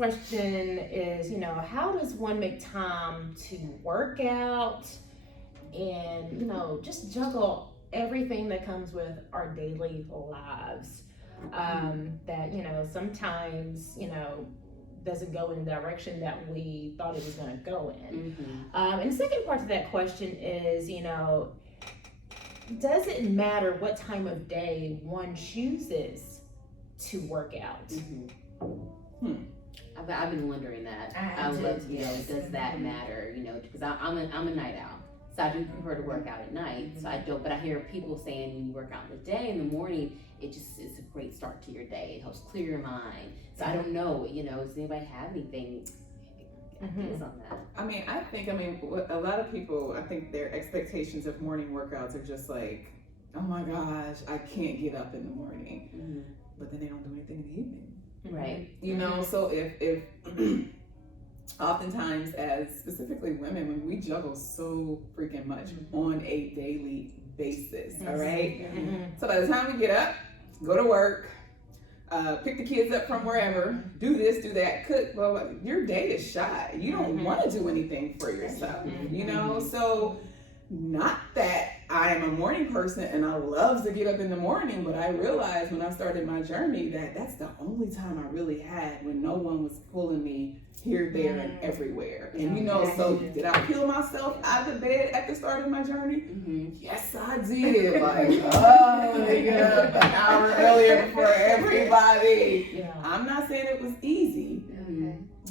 question is, how does one make time to work out and, just juggle everything that comes with our daily lives? That, sometimes, doesn't go in the direction that we thought it was going to go in. And the second part to that question is, does it matter what time of day one chooses to work out? I've been wondering that. I would love to know, does that matter? Because I'm a night owl. So I do prefer to work out at night. So I don't, but I hear people saying when you work out in the day, in the morning, it's a great start to your day. It helps clear your mind. So I don't know, does anybody have anything ideas on that? A lot of people, I think their expectations of morning workouts are just like, oh my gosh, I can't get up in the morning. But then they don't do anything in the evening. Right. So if oftentimes as specifically women, when we juggle so freaking much on a daily basis, all right? So by the time we get up, go to work, pick the kids up from wherever, do this, do that, cook, well, your day is shot. You don't want to do anything for yourself, So not that I am a morning person and I love to get up in the morning, but I realized when I started my journey that that's the only time I really had when no one was pulling me here, there, and everywhere. And so did I kill myself out of the bed at the start of my journey? Yes, I did. Like, let me get up an hour earlier before everybody. I'm not saying it was easy.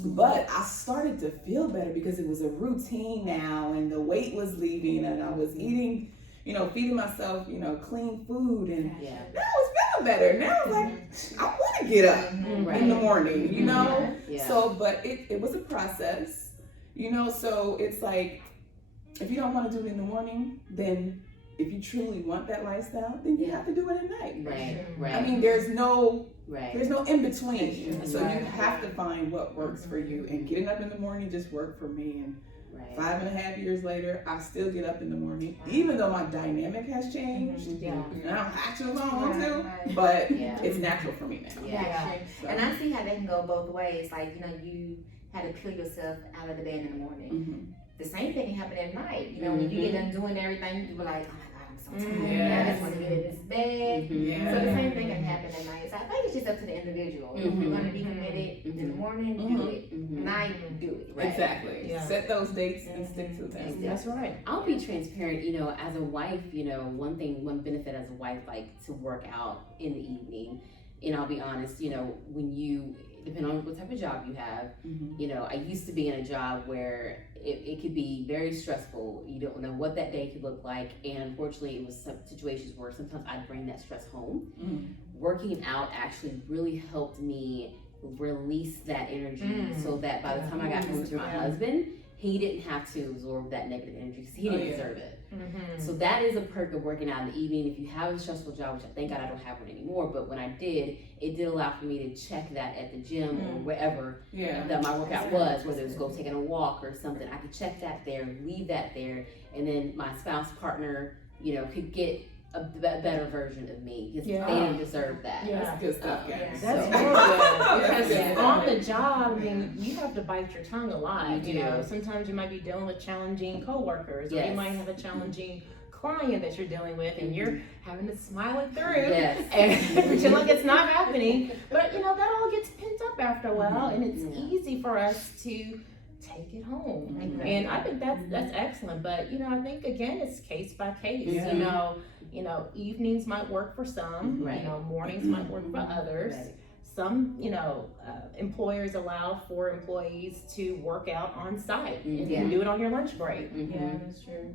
But I started to feel better because it was a routine now, and the weight was leaving, and I was eating, feeding myself, clean food, and now I was feeling better. Now I was like, I want to get up in the morning, So, but it was a process, so it's like, if you don't want to do it in the morning, then if you truly want that lifestyle, then you have to do it at night. Right. I mean, there's no in between. So you have to find what works for you. And getting up in the morning just worked for me. And 5.5 years later, I still get up in the morning, even though my dynamic has changed. And I don't have to if I don't want to, but it's natural for me now. So. And I see how they can go both ways. Like, you had to peel yourself out of the bed in the morning. The same thing can happen at night. When you get done doing everything, you were like, oh my God, I'm so tired. I just want to get in this bed. So the same thing can happen at night. So I think it's just up to the individual. If you're going to be committed in the morning, do it. Night, do it. Exactly. Set those dates and stick to them. That's right. I'll be transparent, as a wife, one benefit as a wife, like to work out in the evening. And I'll be honest, when you, depending on what type of job you have, I used to be in a job where it could be very stressful. You don't know what that day could look like. And unfortunately, it was some situations where sometimes I'd bring that stress home. Working out actually really helped me release that energy so that by the time I got home to my husband, he didn't have to absorb that negative energy because he didn't deserve it. So that is a perk of working out in the evening. If you have a stressful job, which I thank God I don't have one anymore, but when I did, it did allow for me to check that at the gym or wherever that my workout was, whether it was go taking a walk or something. I could check that there, leave that there, and then my spouse partner, could get a better version of me because they didn't deserve that. That's good stuff, guys. That's real good. Because on the job, you have to bite your tongue a lot. Sometimes you might be dealing with challenging coworkers, or you might have a challenging client that you're dealing with, and you're having to smile it through and pretend like it's not happening. But that all gets pent up after a while, and it's easy for us to take it home. And I think that's excellent. But I think again it's case by case. Evenings might work for some, mornings might work for others. Some, employers allow for employees to work out on site and you can do it on your lunch break. That's true.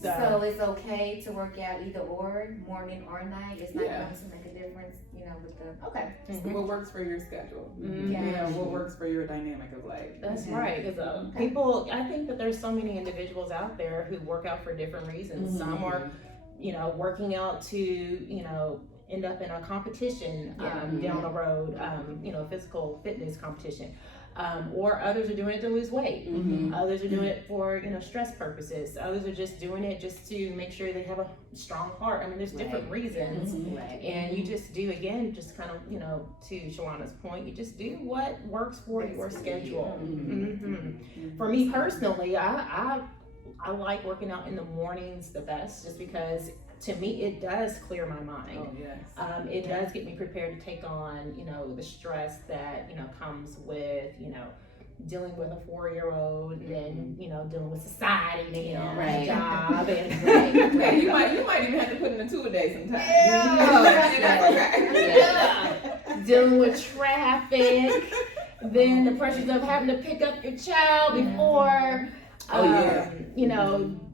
So it's okay to work out either or, morning or night. It's not going to make a difference, with the What works for your schedule? What works for your dynamic of life? That's right. Because people, I think that there's so many individuals out there who work out for different reasons. Some are, working out to, end up in a competition down the road, physical fitness competition. Or others are doing it to lose weight. Mm-hmm. Others are doing it for, stress purposes. Others are just doing it just to make sure they have a strong heart. I mean, there's different reasons. Right. And you just do, again, just kind of, to Shalana's point, you just do what works for your schedule. For me personally, I like working out in the mornings the best, just because to me it does clear my mind. Oh, yes. It does get me prepared to take on, the stress that, comes with, dealing with a 4-year-old and then, dealing with society and Right. job and Okay, you might even have to put in a 2-a-day sometimes. dealing with traffic, then the pressures of having to pick up your child before,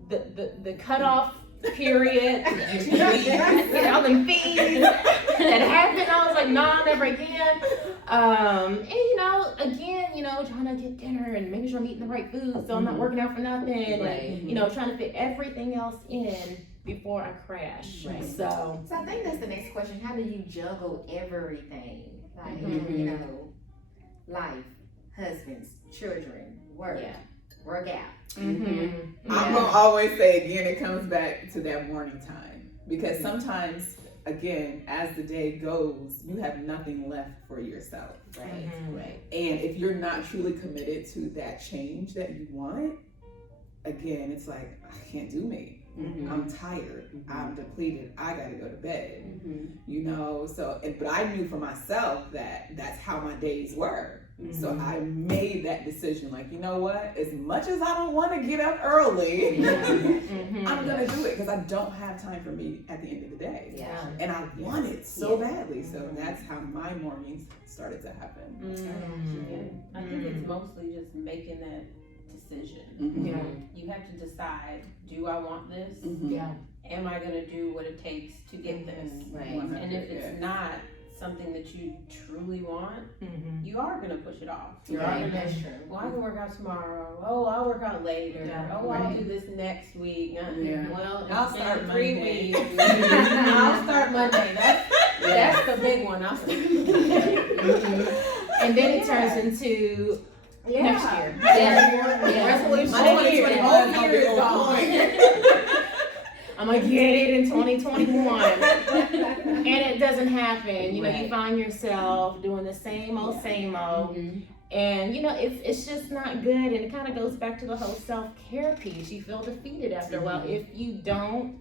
the cutoff period, all the fees that happened. I was like, no, never again. And again, trying to get dinner and making sure I'm eating the right food, so I'm not working out for nothing. Right. And, trying to fit everything else in before I crash. Right. So I think that's the next question. How do you juggle everything? Like, life, husbands, children, work, work out. I'm gonna always say again, it comes back to that morning time, because sometimes, again, as the day goes, you have nothing left for yourself. Right. And if you're not truly committed to that change that you want, again, it's like, I can't do me. I'm tired. I'm depleted. I gotta go to bed. So, but I knew for myself that that's how my days were. So I made that decision, like, you know what? As much as I don't want to get up early, I'm gonna do it, because I don't have time for me at the end of the day. Yeah. And I want it so badly. So that's how my mornings started to happen. I think it's mostly just making that decision. You have to decide, do I want this? Am I gonna do what it takes to get this? Right. And if it's not something that you truly want, you are gonna push it off. You're Right. gonna, well, I can work out tomorrow. Oh, I'll work out later. Oh, I'll do this next week. Well, I'll it's start been 3 Monday. weeks. I'll start Monday. That's the big one. I'll start. And then it turns into next year. Resolution. My 2021 year is gone. I'm gonna get it in 2021. And it doesn't happen. You find yourself doing the same old. And it's just not good. And it kind of goes back to the whole self-care piece. You feel defeated after a while if you don't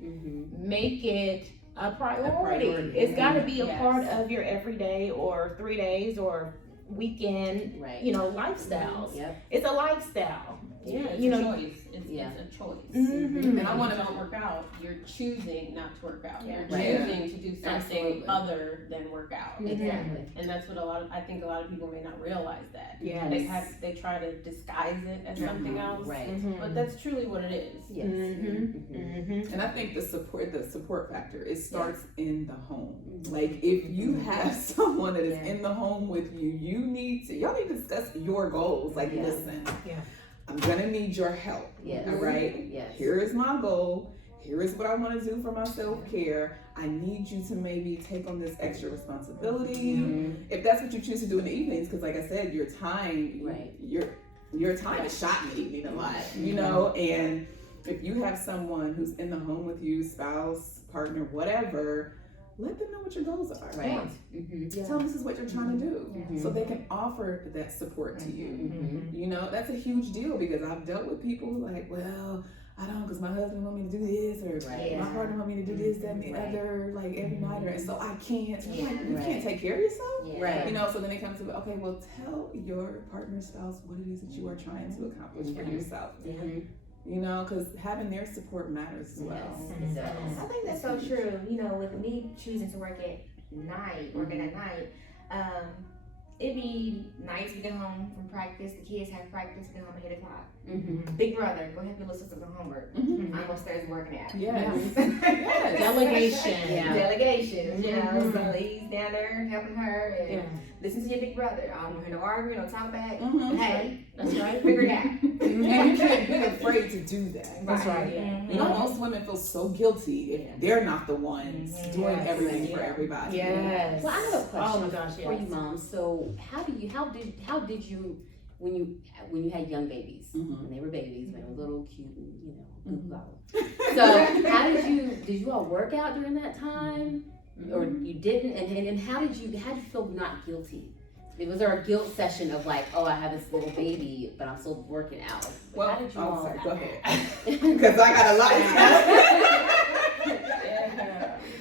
make it a priority. It's got to be a part of your everyday or 3 days or weekend, lifestyles. It's a lifestyle. It's a choice. It's a choice. And I want to don't work out. You're choosing not to work out. You're Right. choosing to do something other than work out. Exactly. And that's what I think a lot of people may not realize that. Yes. They try to disguise it as something else. Right. But that's truly what it is. Yes. And I think the support factor, it starts in the home. Like, if you have someone that is in the home with you, y'all need to discuss your goals. Like, listen, I'm gonna need your help. All right. Yes. Here is my goal. Here is what I want to do for my self-care. I need you to maybe take on this extra responsibility. If that's what you choose to do in the evenings, because like I said, your time, your time is shot in the evening a lot, and if you have someone who's in the home with you, spouse, partner, whatever, let them know what your goals are. Right. Tell them this is what you're trying to do, so they can offer that support to you. That's a huge deal, because I've dealt with people who like, well, I don't, because my husband want me to do this, or my partner want me to do this, that, and the other, like every night, and so I can't. I'm like, you can't take care of yourself, Right. So then it comes to, okay, well, tell your partner, spouse, what it is that you are trying to accomplish for yourself. Because having their support matters as well. I think that's so true. With me choosing to work at night, working at night, it'd be nice to get home from practice. The kids have practice, get home at 8 o'clock. Big brother, go help your little sister with homework. I'm upstairs working out. Delegation. Delegation. So he's down there helping her and listen to your big brother. I don't hear no arguing, no talk back. But hey, That's right. figure it out. And you can't be afraid to do that. That's right. Most women feel so guilty if they're not the ones doing everything for everybody. Yes. Well, I have a question Oh my gosh, for you, Mom. So how did you when you had young babies, when they were babies, when they were little, cute, and so how did you all work out during that time, or you didn't? And how did you feel not guilty? Was there a guilt session of like, oh, I have this little baby, but I'm still working out? Well, how did you all? sorry, go ahead. Because I got a lot.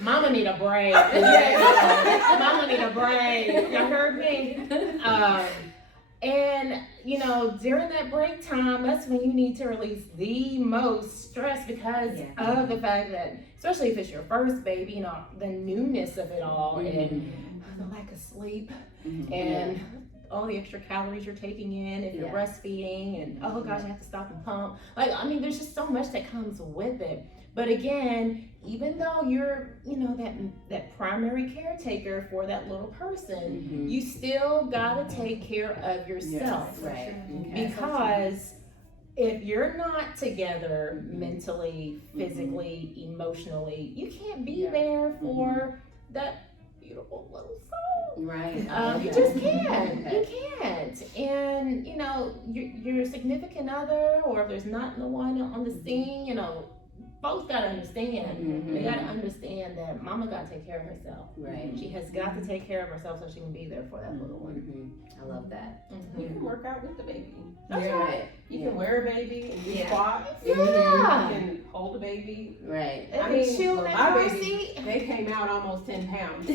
Mama need a break. Mama need a break. You heard me? And during that break time, that's when you need to release the most stress because of the fact that, especially if it's your first baby, the newness of it all and the lack of sleep and all the extra calories you're taking in if you're breastfeeding, and oh gosh, I have to stop and pump. There's just so much that comes with it. But again, even though you're, that primary caretaker for that little person, you still gotta take care of yourself. Yes, right. Because if you're not together mentally, physically, emotionally, you can't be there for that beautiful little soul. Right. You just can't. You can't. And your significant other, or if there's not no one on the scene, both gotta understand. They gotta understand that mama gotta take care of herself. Right. She has got to take care of herself so she can be there for that little one. I love that. You can work out with the baby. That's right. You can wear a baby and do squats. Yeah. You can hold a baby. Right. Chill in my that car baby, seat. they came out almost 10 pounds. So,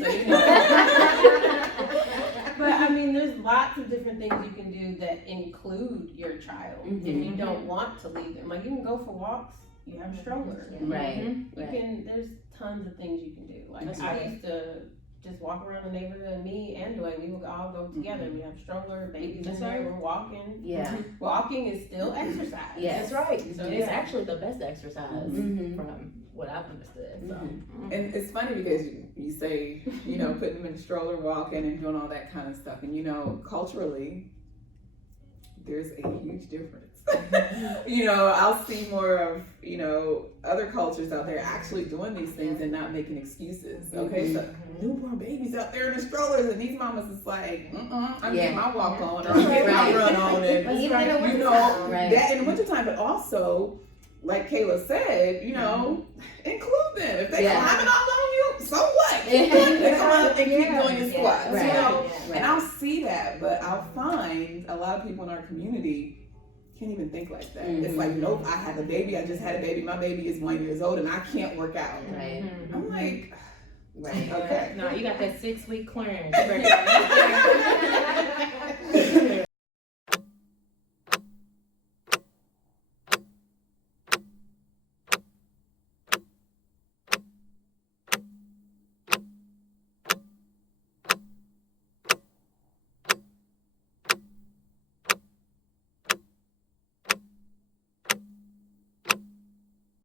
but there's lots of different things you can do that include your child. If you don't want to leave them, you can go for walks. You have a stroller. Right. There's tons of things you can do. I used to just walk around the neighborhood, me and Dwayne, we would all go together. We have a stroller, babies in there, we're walking. Yeah. Walking is still exercise. Yes. That's right. So, it's actually the best exercise from what I've understood. So. And it's funny because you say, putting them in the stroller, walking and doing all that kind of stuff. And culturally, there's a huge difference. I'll see more of, other cultures out there actually doing these things and not making excuses. Okay, so newborn babies out there in the strollers, and these mamas is like, I'm getting my walk on, or I'm getting my run on, and that in the wintertime, but also, like Kayla said, include them. If they climbing all on you, so what? They come out and keep doing your squats, and I'll see that, but I'll find a lot of people in our community can't even think like that. It's like, nope, I have a baby, I just had a baby, my baby is 1 year old and I can't work out. Right. I'm like, right. Okay. No, you got that 6 week clearance.